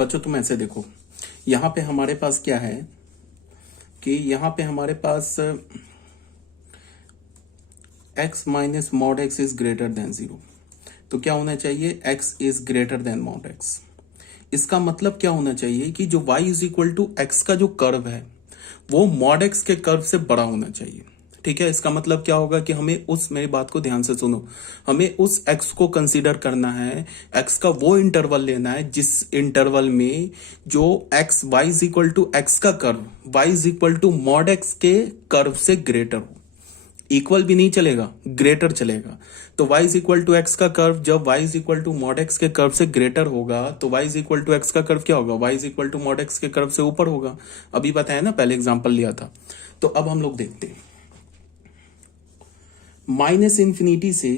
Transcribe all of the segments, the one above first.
बच्चों तुम ऐसे देखो, यहाँ पे हमारे पास क्या है कि यहाँ पे हमारे पास x minus mod x is greater than 0। तो क्या होना चाहिए, x is greater than mod x। इसका मतलब क्या होना चाहिए कि जो y is equal to x का जो कर्व है वो मॉड x के कर्व से बड़ा होना चाहिए। ठीक है, इसका मतलब क्या होगा कि हमें उस, मेरी बात को ध्यान से सुनो, हमें उस x को कंसीडर करना है, x का वो इंटरवल लेना है जिस इंटरवल में जो x y is equal to x का curve y is equal to mod x के कर्व से ग्रेटर हो। इक्वल भी नहीं चलेगा, ग्रेटर चलेगा। तो y is equal to x का कर्व जब y is equal to mod x के कर्व से ग्रेटर होगा तो y is equal to x का कर्व क्या होगा, y is equal to mod x के कर्व से ऊपर होगा। अभी बताया ना, पहले एग्जांपल लिया था। तो अब हम लोग देखते हैं, माइनस इंफिनिटी से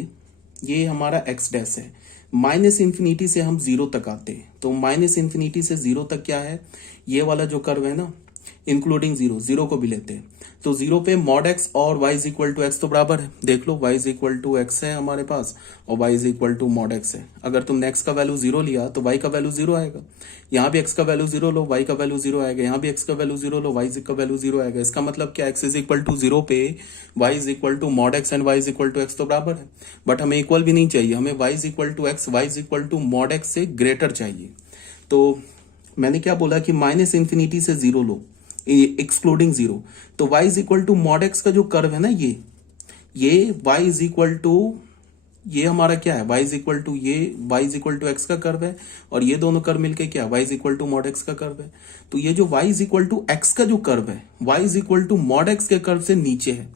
ये हमारा x डैश है, माइनस इंफिनिटी से हम 0 तक आते हैं। तो माइनस इंफिनिटी से 0 तक क्या है, ये वाला जो कर्व है ना, इंक्लूडिंग 0, 0 को भी लेते हैं। तो 0 पे मॉड x और y is equal to x तो बराबर है। देख लो, y is equal to x है हमारे पास और y is equal to mod x है। अगर तुमने x का वैल्यू 0 लिया तो y का वैल्यू 0 आएगा। यहाँ भी x का वैल्यू 0 लो, y का वैल्यू 0 आएगा। यहाँ भी x का वैल्यू 0 लो, y का वैल्यू 0 आएगा। इसका मतलब क्या, x इज इक्वल टू 0 पे y is equal to mod x and y is equal to x तो बराबर है। बट हमें इक्वल भी नहीं चाहिए, हमें y is equal to x, y is equal to mod x से ग्रेटर चाहिए। तो मैंने क्या बोला कि माइनस इंफिनिटी से 0 लो, एक्सक्लूडिंग 0। तो y is equal to mod x का जो कर्व है ना, ये y इज इक्वल टू, ये हमारा क्या है, y इज इक्वल टू, ये y is equal to x का कर्व है और ये दोनों कर्व मिलके क्या, y is equal to mod x का कर्व है। तो ये जो y is equal to x का जो कर्व है, y is equal to mod x के कर्व से नीचे है।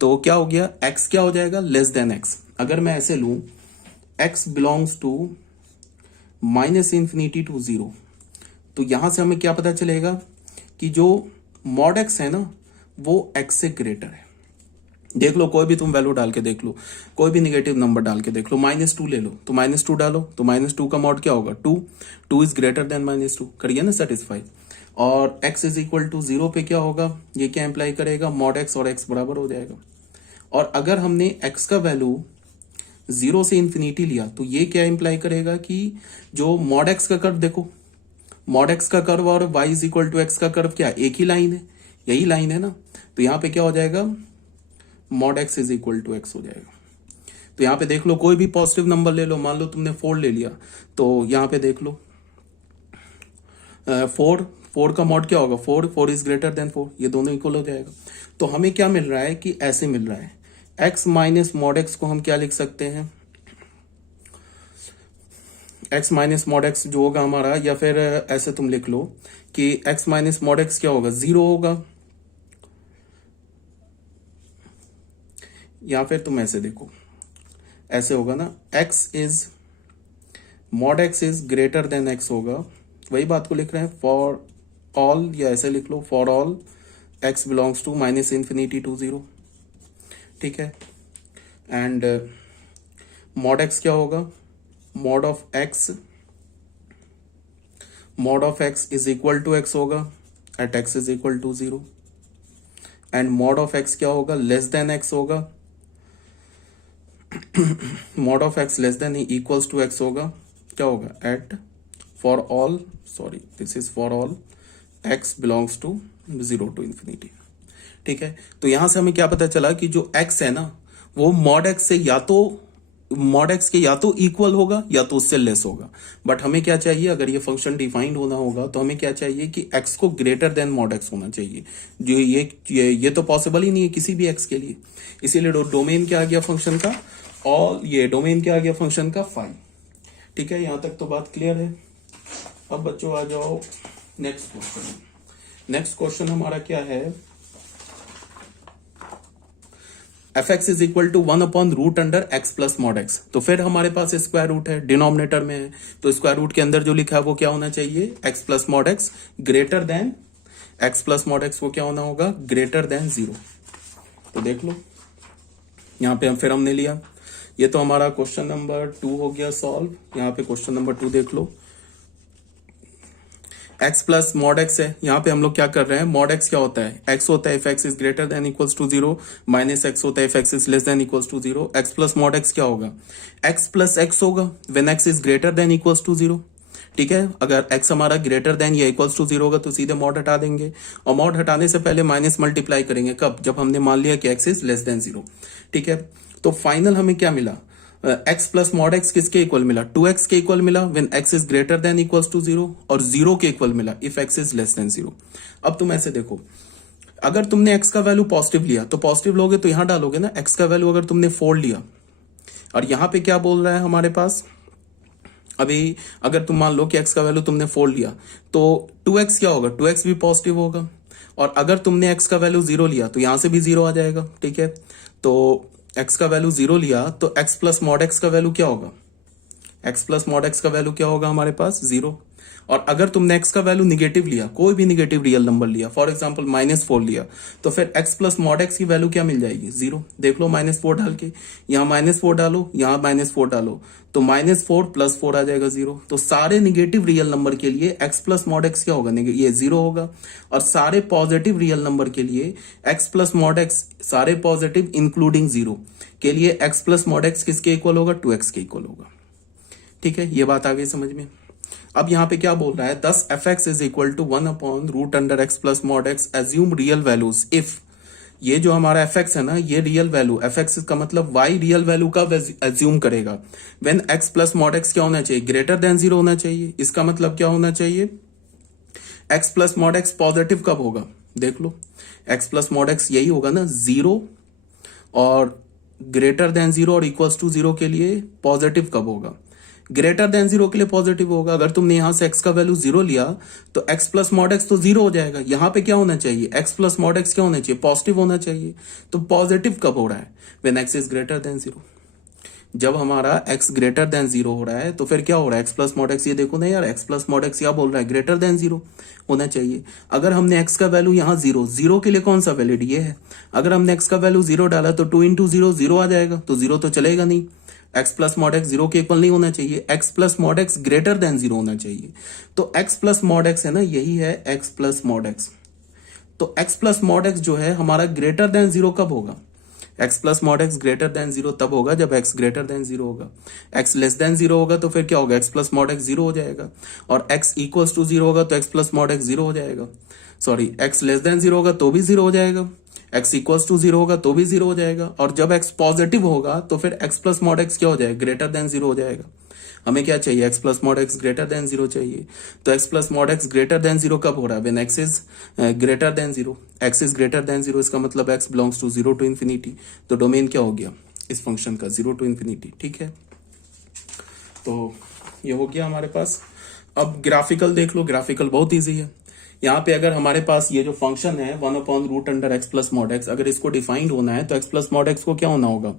तो क्या हो गया, x क्या हो जाएगा, लेस देन x। अगर मैं ऐसे लू, x belongs to minus infinity to 0, तो यहां से हमें क्या पता चलेगा कि जो मॉड x है ना वो x से ग्रेटर है। देख लो, कोई भी तुम वैल्यू डाल के देख लो, कोई भी नेगेटिव नंबर डाल के देख लो, -2 ले लो, तो -2 डालो तो -2 का मॉड क्या होगा, 2, 2 इज ग्रेटर देन -2, करिए ना सेटिस्फाई। और x इज इक्वल टू 0 पे क्या होगा, ये क्या इंप्लाई करेगा, मॉड x और x बराबर हो जाएगा। और अगर हमने x का वैल्यू 0 से इंफिनिटी लिया तो ये क्या इंप्लाई करेगा कि जो मॉड x का कर्व देखो, मॉड x का कर्व और y is equal to x का कर्व क्या, एक ही लाइन है, यही लाइन है ना। तो यहाँ पे क्या हो जाएगा, mod x is equal to x हो जाएगा। तो यहाँ पे देख लो, कोई भी पॉजिटिव नंबर ले लो, मान लो तुमने 4 ले लिया, तो यहाँ पे देख लो 4 का मॉड क्या होगा, 4 इज ग्रेटर देन 4, ये दोनों इक्वल हो जाएगा। तो हमें क्या मिल रहा है कि ऐसे मिल रहा है, x माइनस मॉड x को हम क्या लिख सकते हैं, x माइनस मॉड x जो होगा हमारा, या फिर ऐसे तुम लिख लो कि x माइनस मॉड x क्या होगा, 0 होगा। या फिर तुम ऐसे देखो, ऐसे होगा ना, x is mod x is greater then x होगा। वही बात को लिख रहे हैं, फॉर ऑल, या ऐसे लिख लो, for all x belongs to minus infinity to 0। ठीक है, एंड मॉड x क्या होगा, mod of x is equal to x होगा at x is equal to 0। And mod of x क्या होगा, लेस देन x होगा, mod of x less than equals to x होगा, क्या होगा, at for all, sorry this is for all x belongs to 0 to infinity. ठीक है, तो यहां से हमें क्या पता चला कि जो x है ना वो मॉड x से या तो, मॉड x के या तो इक्वल होगा या तो उससे लेस होगा। बट हमें क्या चाहिए, अगर ये फंक्शन डिफाइंड होना होगा तो हमें क्या चाहिए कि x को ग्रेटर देन मॉड x होना चाहिए, जो ये तो पॉसिबल ही नहीं है किसी भी x के लिए। इसीलिए डोमेन क्या आ गया फंक्शन का, और ये डोमेन क्या आ गया फंक्शन का, फाई। ठीक है, यहां तक तो बात क्लियर है। अब बच्चों आ जाओ नेक्स्ट क्वेश्चन। नेक्स्ट क्वेश्चन हमारा क्या है, fx is equal to 1 upon root under x plus mod x। तो फिर हमारे पास स्क्वायर रूट है, डिनोमिनेटर में है, तो स्क्वायर रूट के अंदर जो लिखा है वो क्या होना चाहिए, x plus mod x greater then, x plus mod x वो क्या होना होगा, ग्रेटर देन 0। तो देख लो, यहाँ पे फिर हमने लिया, ये तो हमारा क्वेश्चन नंबर 2 हो गया सॉल्व। यहाँ पे क्वेश्चन नंबर 2 देख लो, x प्लस मॉड x है, यहाँ पे हम लोग क्या कर रहे हैं, मॉड x क्या होता है, x होता है if x is greater than equals to 0, minus x होता है if x is less than equals to 0। x plus mod x क्या होगा, x प्लस x होगा when x is greater than equals to 0। ठीक है, अगर x हमारा greater than या इक्वल्स टू 0 होगा तो सीधे मॉड हटा देंगे, और मॉड हटाने से पहले माइनस मल्टीप्लाई करेंगे कब, जब हमने मान लिया कि x इज लेस देन 0। ठीक है, तो फाइनल हमें क्या मिला, x प्लस मॉड x किसके इक्वल मिला, 2x के इक्वल मिला when x is greater than equals to 0, और 0 के इक्वल मिला if x is less than 0। अब तुम ऐसे देखो, अगर तुमने x का वैल्यू पॉजिटिव लिया तो पॉजिटिव लोगे तो यहां डालोगे ना, x का वैल्यू अगर तुमने 4 लिया, और यहां पे क्या बोल रहा है हमारे पास, अभी अगर तुम मान लो कि x का वैल्यू तुमने 4 लिया तो 2x क्या होगा, 2x भी पॉजिटिव होगा, और अगर तुमने x का वैल्यू 0 लिया तो यहां से भी 0 आ जाएगा। ठीक है, तो x का वैल्यू 0 लिया तो x प्लस मॉड x का वैल्यू क्या होगा, x प्लस मॉड x का वैल्यू क्या होगा हमारे पास 0। और अगर तुमने x का वैल्यू निगेटिव लिया, कोई भी निगेटिव रियल नंबर लिया, फॉर एग्जांपल -4 लिया, तो फिर x प्लस मॉड x की वैल्यू क्या मिल जाएगी 0। देख लो -4 डाल के, यहाँ -4 डालो, यहाँ -4 डालो, तो -4 प्लस 4 आ जाएगा 0। तो सारे निगेटिव रियल नंबर के लिए x प्लस मॉड x क्या होगा, ये 0 होगा, और सारे पॉजिटिव रियल नंबर के लिए x प्लस मॉड x, सारे पॉजिटिव इंक्लूडिंग 0 के लिए x प्लस मॉड x किसके इक्वल होगा, 2x के इक्वल होगा। ठीक है, ये बात आ गई समझ में। अब यहां पे क्या बोल रहा है, दस f x is equal to 1/√x plus mod x assume real values if, ये जो हमारा एफ एक्स है ना, ये रियल वैल्यू, एफ एक्स का मतलब y रियल वैल्यू का एज्यूम करेगा when x plus mod x क्या होना चाहिए, ग्रेटर देन 0 होना चाहिए। इसका मतलब क्या होना चाहिए, x plus mod x positive कब होगा, देख लो, x प्लस मॉड x यही होगा ना, 0 और ग्रेटर देन 0 और इक्वल्स टू 0 के लिए पॉजिटिव कब होगा, ग्रेटर देन 0 के लिए पॉजिटिव होगा। अगर तुमने यहां से x का वैल्यू 0 लिया तो x प्लस मॉड x तो 0 हो जाएगा, यहां पे क्या होना चाहिए, x प्लस मॉड x क्या होना चाहिए, पॉजिटिव होना चाहिए। तो पॉजिटिव कब हो रहा है, when x is greater than 0। जब हमारा x ग्रेटर देन 0 हो रहा है तो फिर क्या हो रहा है, x प्लस मॉड x, ये देखो ना यार, x प्लस मॉड x क्या बोल रहा है, ग्रेटर देन 0 होना चाहिए। अगर हमने x का वैल्यू यहाँ 0 के लिए कौन सा वैलिड ये है, अगर हमने x का वैल्यू 0 डाला तो 2 इंटू 0 0 आ जाएगा, तो 0 तो चलेगा नहीं, x प्लस मॉड x 0 के इक्वल नहीं होना चाहिए, x plus mod x greater than 0 होना चाहिए। तो x प्लस मॉड x है ना, यही है x प्लस मॉड x। तो x प्लस मॉड x जो है हमारा ग्रेटर देन 0 कब होगा, x plus mod x greater than 0 तब होगा जब x ग्रेटर देन 0 होगा। x लेस देन 0 होगा तो फिर क्या होगा, x प्लस मॉड x 0 हो जाएगा, और x इक्वल्स टू 0 होगा तो x प्लस मॉड x 0 हो जाएगा, सॉरी x लेस देन 0 होगा तो भी 0 हो जाएगा, x इक्वल्स टू 0 होगा तो भी 0 हो जाएगा, और जब x पॉजिटिव होगा तो फिर x प्लस मॉड x क्या हो जाएगा, ग्रेटर देन 0 हो जाएगा। हमें क्या चाहिए, x plus mod x greater than 0 चाहिए। तो x plus mod x greater than 0 कब हो रहा है, when x is greater than 0, x is greater than 0, इसका मतलब x belongs to 0 to infinity. तो डोमेन क्या हो गया इस फंक्शन का, 0 टू इन्फिनिटी। ठीक है, तो ये हो गया हमारे पास। अब ग्राफिकल देख लो, ग्राफिकल बहुत ईजी है। यहाँ पे अगर हमारे पास ये जो फंक्शन है 1/√x प्लस मॉड x, अगर इसको डिफाइंड होना है तो x प्लस मॉड x को क्या होना होगा,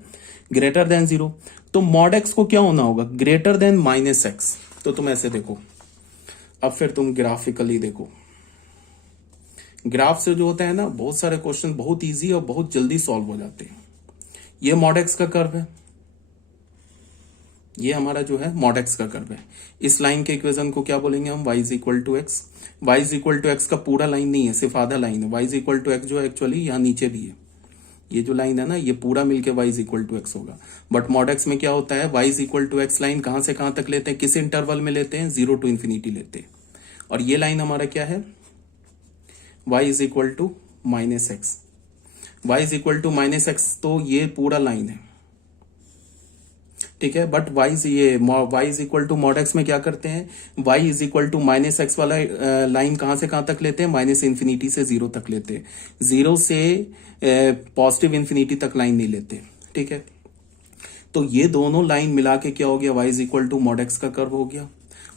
ग्रेटर देन 0। तो मॉड x को क्या होना होगा, ग्रेटर देन -x। तो तुम ऐसे देखो, अब फिर तुम ग्राफिकली देखो, ग्राफ से जो होता है ना, बहुत सारे क्वेश्चन बहुत इजी और बहुत जल्दी सॉल्व हो जाते हैं। ये मॉड x का कर्व है, ये हमारा जो है मॉड x का कर्व है। इस लाइन के इक्वेशन को क्या बोलेंगे हम, y is equal to x. y is equal to x का पूरा लाइन नहीं है, सिर्फ आधा लाइन है। y is equal to x जो एक्चुअली यहाँ नीचे भी है, ये जो लाइन है ना, ये पूरा मिलके y is equal to x होगा। बट मॉड x में क्या होता है, y is equal to x line कहां से कहां तक लेते हैं, किस इंटरवल में लेते हैं, 0 टू इन्फिनिटी लेते हैं। और ये लाइन हमारा क्या है, y is equal to -x। y is equal to -x, तो ये पूरा लाइन है, ठीक है। But y is equal to mod x में क्या करते हैं, y is equal to -x वाला लाइन कहां से कहां तक लेते हैं, -इन्फिनिटी से 0 तक लेते हैं, 0 से पॉजिटिव इन्फिनिटी तक लाइन नहीं लेते, ठीक है। तो ये दोनों लाइन मिला के क्या हो गया, y is equal to mod x का कर्व हो गया,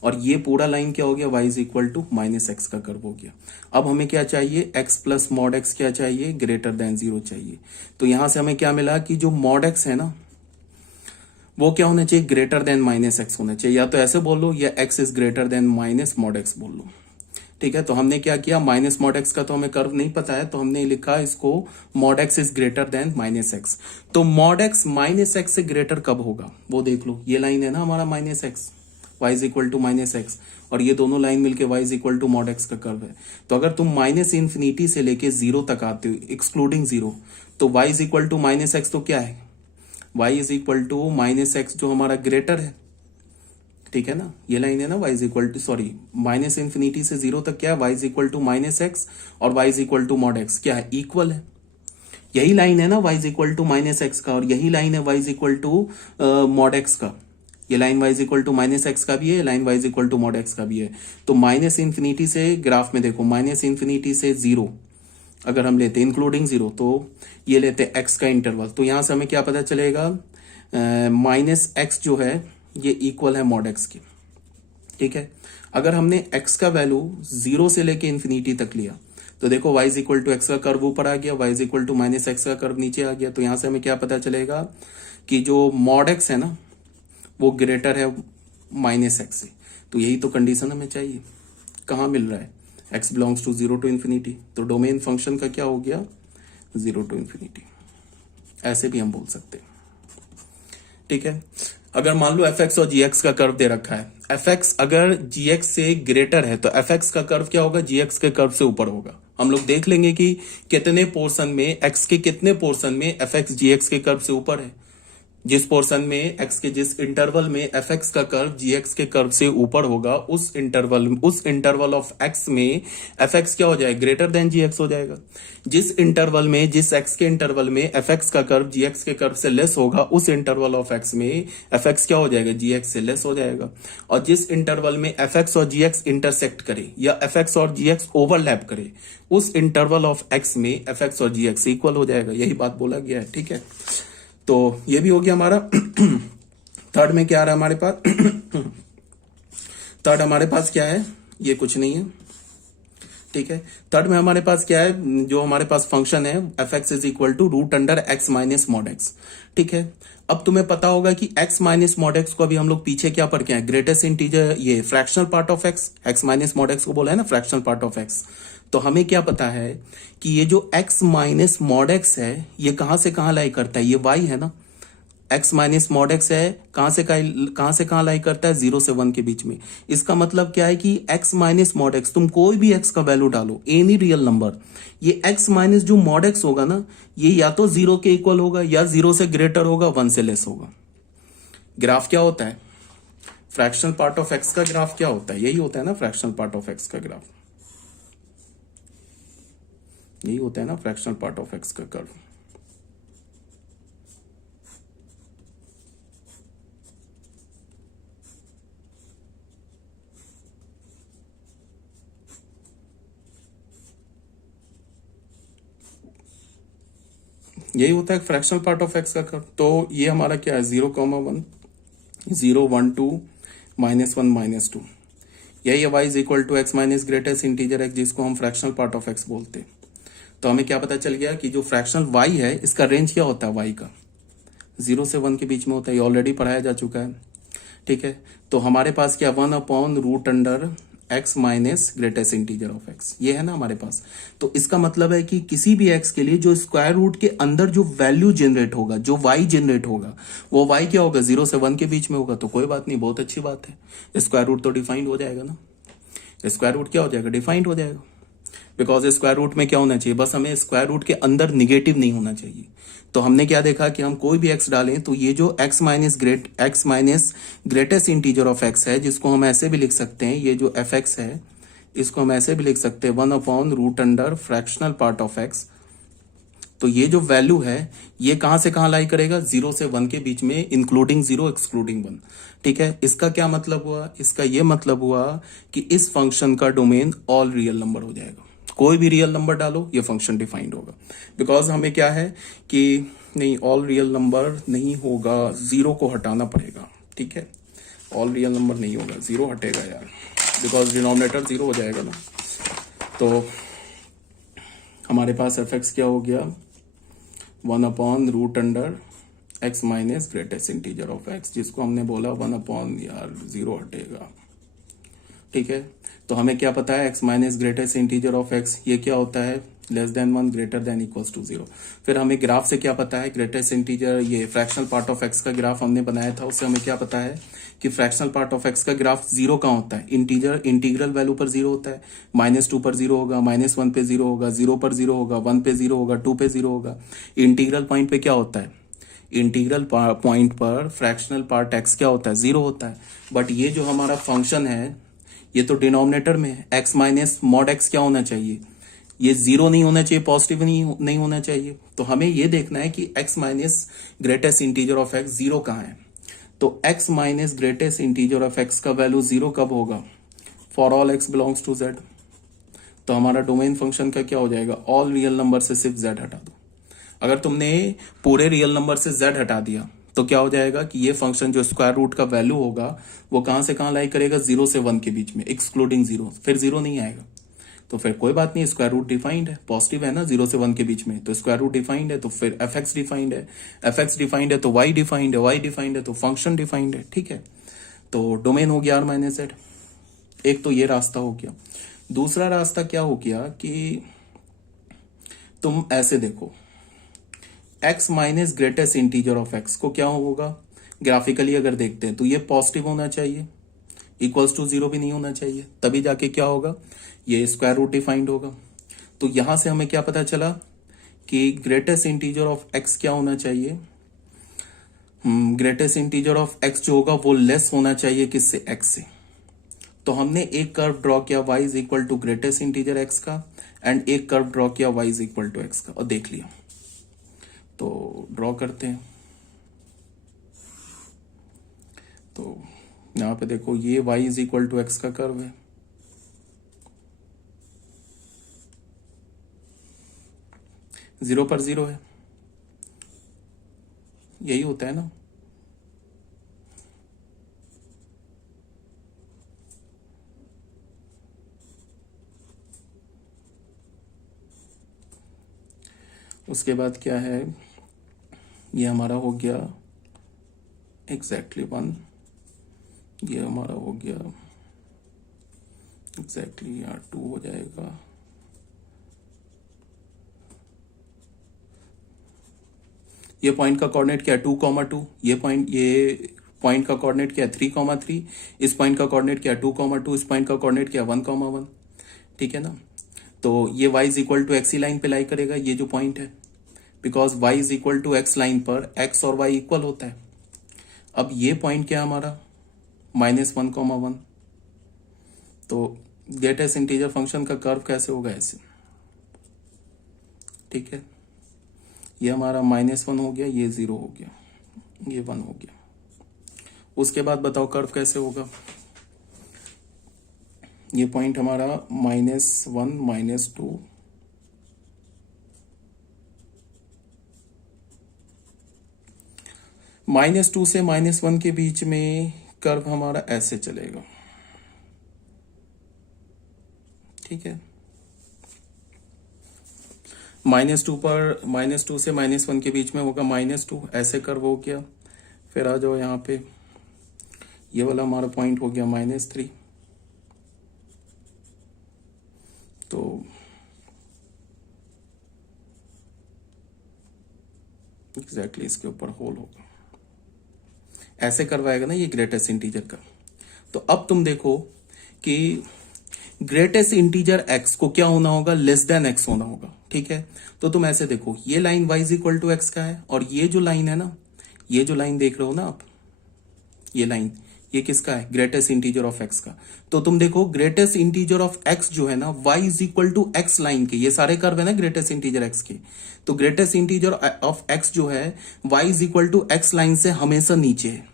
और ये पूरा लाइन क्या हो गया, y is equal to -x का कर्व हो गया। अब हमें क्या चाहिए, x प्लस मॉड x क्या चाहिए, ग्रेटर देन 0 चाहिए। तो यहां से हमें क्या मिला कि जो मॉड x है ना, वो क्या होना चाहिए, ग्रेटर देन -x होना चाहिए, या तो ऐसे बोल लो, या x is greater then minus mod x बोल लो, ठीक है। तो हमने क्या किया, माइनस मॉड x का तो हमें कर्व नहीं पता है, तो हमने लिखा इसको mod x is greater then -x। तो मॉड x -x से ग्रेटर कब होगा, वो देख लो, ये लाइन है ना हमारा -x, y is equal to -x, और ये दोनों लाइन मिलके y is equal to mod x का कर्व है। तो अगर तुम -इन्फिनिटी से लेके 0 तक आते हो एक्सक्लूडिंग 0, तो y is equal to -x तो क्या है, y is equal to -x जो हमारा ग्रेटर है, ठीक है ना, ये लाइन है ना y is equal to, sorry, minus infinity से 0 तक क्या है, y is equal to minus x और y is equal to mod x क्या है, इक्वल है। यही लाइन है ना y is equal to minus x का, और यही लाइन है y is equal to mod x का। ये line y is equal to minus x का भी है, line y is equal to mod x का भी है। तो माइनस इन्फिनिटी से, ग्राफ में देखो, माइनस इन्फिनिटी से 0 अगर हम लेते इंक्लूडिंग 0, तो ये लेते x का इंटरवल, तो यहां से हमें क्या पता चलेगा, माइनस एक्स जो है ये इक्वल है मॉड एक्स के। ठीक है, अगर हमने x का वैल्यू 0 से लेके इन्फिनिटी तक लिया, तो देखो y is equal to x का कर्व ऊपर आ गया, y is equal to minus x का कर्व नीचे आ गया। तो यहां से हमें क्या पता चलेगा कि जो मॉड एक्स है ना वो ग्रेटर है माइनस एक्स से। तो यही तो कंडीशन हमें चाहिए। कहाँ मिल रहा है, x belongs to 0 to infinity, तो डोमेन फंक्शन का क्या हो गया, 0 टू इन्फिनिटी, ऐसे भी हम बोल सकते हैं। ठीक है, अगर मान लो fx और gx का कर्व दे रखा है, fx अगर gx से ग्रेटर है तो fx का कर्व क्या होगा, gx के कर्व से ऊपर होगा। हम लोग देख लेंगे कि कितने पोर्शन में, x के कितने पोर्शन में fx gx के कर्व से ऊपर है। जिस पोर्शन में x के जिस इंटरवल में fx का कर्व gx के कर्व से ऊपर होगा, उस इंटरवल ऑफ x में fx क्या हो जाएगा, ग्रेटर देन gx हो जाएगा। जिस इंटरवल में, जिस x के इंटरवल में fx का कर्व gx के कर्व से लेस होगा, उस इंटरवल ऑफ x में fx क्या हो जाएगा, gx से लेस हो जाएगा। और जिस इंटरवल में fx और gx इंटरसेक्ट करे या fx और gx ओवरलैप करे, उस इंटरवल ऑफ x में fx और gx इक्वल हो जाएगा। यही बात बोला गया है। ठीक है, तो ये भी हो गया हमारा। थर्ड में क्या आ रहा है हमारे पास, थर्ड हमारे पास क्या है, ये कुछ नहीं है। ठीक है, थर्ड में हमारे पास क्या है, जो हमारे पास फंक्शन है f x is equal to root under x minus mod x. ठीक है, अब तुम्हें पता होगा कि x माइनस मॉड एक्स को अभी हम लोग पीछे क्या पढ़ के आए, ग्रेटेस्ट इंटीजर, ये fractional part of x minus mod x को बोला है ना फ्रैक्शनल पार्ट ऑफ x। तो हमें क्या पता है कि ये जो x माइनस मॉड एक्स है ये कहां से कहां लाई करता है, ये y है ना, x माइनस मॉड एक्स है, कहां से कहां लाई करता है, 0 से 1 के बीच में। इसका मतलब क्या है कि x माइनस मॉड एक्स, तुम कोई भी x का वैल्यू डालो, एनी रियल नंबर, ये x माइनस जो मॉड एक्स होगा ना, ये या तो 0 के इक्वल होगा या 0 से ग्रेटर होगा, 1 से लेस होगा। ग्राफ क्या होता है, फ्रैक्शनल पार्ट ऑफ x का ग्राफ क्या होता है, यही होता है ना फ्रैक्शनल पार्ट ऑफ x का ग्राफ, यही होता है ना फ्रैक्शनल पार्ट ऑफ x का कर्व। यही होता है फ्रैक्शनल पार्ट ऑफ एक्स का कर्व। तो ये हमारा क्या है, 0,1 0 1 2 -1 -2, यही है y is equal to x minus greatest integer x, जिसको हम फ्रैक्शनल पार्ट ऑफ x बोलते हैं। तो हमें क्या पता चल गया कि जो फ्रैक्शनल y है इसका रेंज क्या होता है, y का 0 से 1 के बीच में होता है, ये ऑलरेडी पढ़ाया जा चुका है। ठीक है, तो हमारे पास क्या 1/√अंडर x minus greatest integer of x, ये है ना हमारे पास। तो इसका मतलब है कि किसी भी x के लिए जो स्क्वायर रूट के अंदर जो वैल्यू जनरेट होगा, जो y जनरेट होगा, वो y क्या होगा, 0 से 1 के बीच में होगा। तो कोई बात नहीं, बहुत अच्छी बात है, स्क्वायर रूट तो डिफाइंड हो जाएगा ना, स्क्वायर रूट क्या हो जाएगा, डिफाइंड हो जाएगा। बिकॉज स्क्वायर रूट में क्या होना चाहिए, बस हमें स्क्वायर रूट के अंदर निगेटिव नहीं होना चाहिए। तो हमने क्या देखा कि हम कोई भी x डालें तो ये जो x minus greatest integer of x है, जिसको हम ऐसे भी लिख सकते हैं, ये जो fx है इसको हम ऐसे भी लिख सकते हैं 1/√अंडर फ्रैक्शनल पार्ट ऑफ x। तो ये जो वैल्यू है ये कहां से कहां लाई करेगा, 0 से 1 के बीच में, इंक्लूडिंग 0 एक्सक्लूडिंग 1। ठीक है, इसका क्या मतलब हुआ, इसका ये मतलब हुआ कि इस फंक्शन का डोमेन ऑल रियल नंबर हो जाएगा। कोई भी रियल नंबर डालो ये फंक्शन डिफाइंड होगा। बिकॉज हमें क्या है कि नहीं, ऑल रियल नंबर नहीं होगा, 0 को हटाना पड़ेगा। ठीक है, ऑल रियल नंबर नहीं होगा, 0 हटेगा यार, बिकॉज डिनोमिनेटर 0 हो जाएगा ना। तो हमारे पास एफ एक्स क्या हो गया, 1/√अंडर x minus greatest integer of x, जिसको हमने बोला 1/ यार 0 हटेगा। ठीक है, तो हमें क्या पता है x minus greatest integer of x, ये क्या होता है, less than 1 greater than equals to 0। फिर हमें ग्राफ से क्या पता है, ग्रेटेस्ट इंटीजर, ये फ्रैक्शनल पार्ट ऑफ x का ग्राफ हमने बनाया था, उससे हमें क्या पता है कि फ्रैक्शनल पार्ट ऑफ x का ग्राफ 0 कहाँ होता है, इंटीग्रल वैल्यू पर 0 होता है, -2 पर 0 होगा, -1 पे 0 होगा, 0 पर 0 होगा, 1 पे 0 होगा, 2 पे 0 होगा। इंटीग्रल पॉइंट पे क्या होता है, इंटीग्रल पॉइंट पर फ्रैक्शनल पार्ट x क्या होता है, 0 होता है। बट ये जो हमारा फंक्शन है ये तो डिनोमिनेटर में है, x माइनस मॉड x क्या होना चाहिए, ये 0 नहीं होना चाहिए, पॉजिटिव नहीं होना चाहिए। तो हमें ये देखना है कि x minus greatest integer of x 0 कहाँ है। तो x minus greatest integer of x का वैल्यू 0 कब होगा, for all x belongs to z। तो हमारा डोमेन फंक्शन का क्या हो जाएगा, ऑल रियल नंबर से सिर्फ z हटा दो। अगर तुमने पूरे रियल नंबर से z हटा दिया तो क्या हो जाएगा कि ये फंक्शन जो स्क्वायर रूट का वैल्यू होगा वो कहां से कहां लाई करेगा, 0 से 1 के बीच में, एक्सक्लूडिंग 0, फिर 0 नहीं आएगा। तो फिर कोई बात नहीं, स्क्वायर रूट डिफाइंड है, पॉजिटिव है ना 0 से 1 के बीच में, तो स्क्वायर रूट डिफाइंड है, तो फिर एफ एक्स डिफाइंड है, एफ एक्स डिफाइंड है तो वाई डिफाइंड है, वाई डिफाइंड है तो फंक्शन डिफाइंड है। ठीक है, तो डोमेन हो गया आर माइनस जेड। एक तो ये रास्ता हो गया। दूसरा रास्ता क्या हो गया कि तुम ऐसे देखो, x minus greatest integer of x को क्या होगा, ग्राफिकली अगर देखते हैं तो ये पॉजिटिव होना चाहिए, इक्वल्स टू 0 भी नहीं होना चाहिए, तभी जाके क्या होगा, ये स्क्वायर रूट डिफाइंड होगा। तो यहां से हमें क्या पता चला कि ग्रेटेस्ट इंटीजर ऑफ x क्या होना चाहिए, ग्रेटेस्ट इंटीजर ऑफ x जो होगा वो लेस होना चाहिए किससे, x से। तो हमने एक कर्व ड्रॉ किया y is equal to greatest integer x का, एंड एक कर्व ड्रॉ किया y is equal to x का, और देख लिया। तो ड्रॉ करते हैं। तो यहां पे देखो ये y is equal to x का कर्व है, जीरो पर 0 है, यही होता है ना। उसके बाद क्या है, ये हमारा हो गया एग्जैक्टली 1, ये हमारा हो गया एग्जैक्टली यहाँ 2 हो जाएगा। ये पॉइंट का कोऑर्डिनेट क्या है, 2,2, ये पॉइंट का कोऑर्डिनेट क्या है, 3,3, इस पॉइंट का कोऑर्डिनेट क्या है, 2,2, इस पॉइंट का कोऑर्डिनेट क्या है, 1,1। ठीक है ना। तो ये y is equal to x line पे लाई करेगा, ये जो पॉइंट है, because y is equal to x line पर x और y इक्वल होता है। अब ये पॉइंट क्या है हमारा, -1,1। तो ग्रेटेस्ट इंटीजर फंक्शन का कर्व कैसे होगा, ऐसे। ठीक है, ये हमारा -1 हो गया, ये 0 हो गया, ये 1 हो गया। उसके बाद बताओ कर्व कैसे होगा, ये पॉइंट हमारा -1 -2, -2 से -1 के बीच में कर्व हमारा ऐसे चलेगा। ठीक है, -2 पर, -2 से -1 के बीच में होगा -2, ऐसे कर्व हो गया। फिर आ जाओ यहाँ पे, ये वाला हमारा पॉइंट हो गया -3। तो एग्जैक्टली इसके ऊपर होल होगा, ऐसे करवाएगा ना ये ग्रेटेस्ट इंटीजर का। तो अब तुम देखो कि ग्रेटेस्ट इंटीजर x को क्या होना होगा, लेस देन x होना होगा। ठीक है, तो तुम ऐसे देखो, ये line y is equal to x का है, और ये जो लाइन है ना, ये जो लाइन देख रहे हो ना आप, ये लाइन, ये किसका है, ग्रेटेस्ट इंटीजर ऑफ x का। तो तुम देखो ग्रेटेस्ट इंटीजर ऑफ x जो है ना, y is equal to x line के, ये सारे कर्व है ना ग्रेटेस्ट इंटीजर x के। तो ग्रेटेस्ट इंटीजर ऑफ x जो है y is equal to x line से हमेशा नीचे है।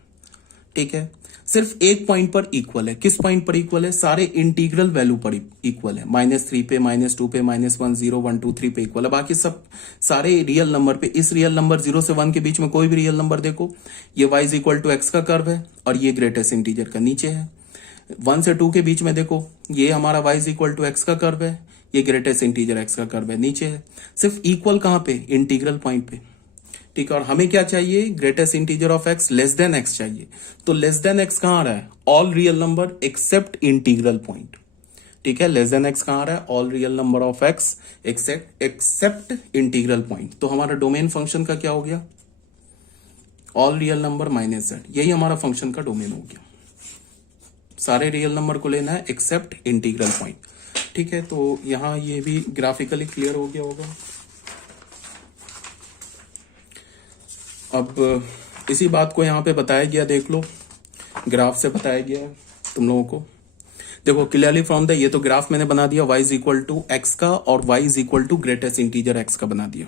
ठीक है, सिर्फ एक पॉइंट पर इक्वल है, किस पॉइंट पर इक्वल है, सारे इंटीग्रल वैल्यू पर इक्वल है, -3 पे, -2 पे, -1, 0, 1, 2, 3 पे इक्वल है। बाकी सब सारे रियल नंबर पे, इस रियल नंबर 0 से 1 के बीच में कोई भी रियल नंबर देखो, ये y is equal to x का कर्व है, और ये ग्रेटेस्ट इंटीजर का नीचे है। 1 से 2 के बीच में देखो, ये हमारा y is equal to x का कर्व है, ये ग्रेटेस्ट इंटीजर x का कर्व है, नीचे है। सिर्फ इक्वल कहां पे, इंटीग्रल पॉइंट पे। ठीक है, और हमें क्या चाहिए, greatest integer of x less than x चाहिए। तो लेस देन x कहां आ रहा है, all real number except integral point. ठीक है, लेस देन x कहां आ रहा है, all real number of x except integral point. तो हमारा डोमेन फंक्शन का क्या हो गया, ऑल रियल नंबर -z, यही हमारा फंक्शन का डोमेन हो गया। सारे रियल नंबर को लेना है एक्सेप्ट इंटीग्रल पॉइंट। ठीक है, तो यहां ये भी ग्राफिकली क्लियर हो गया होगा। अब इसी बात को यहाँ पे बताया गया, देख लो ग्राफ से बताया गया है तुम लोगों को। देखो क्लियरली फ्रॉम द, ये तो ग्राफ मैंने बना दिया y is equal to x का और y is equal to greatest integer x का बना दिया।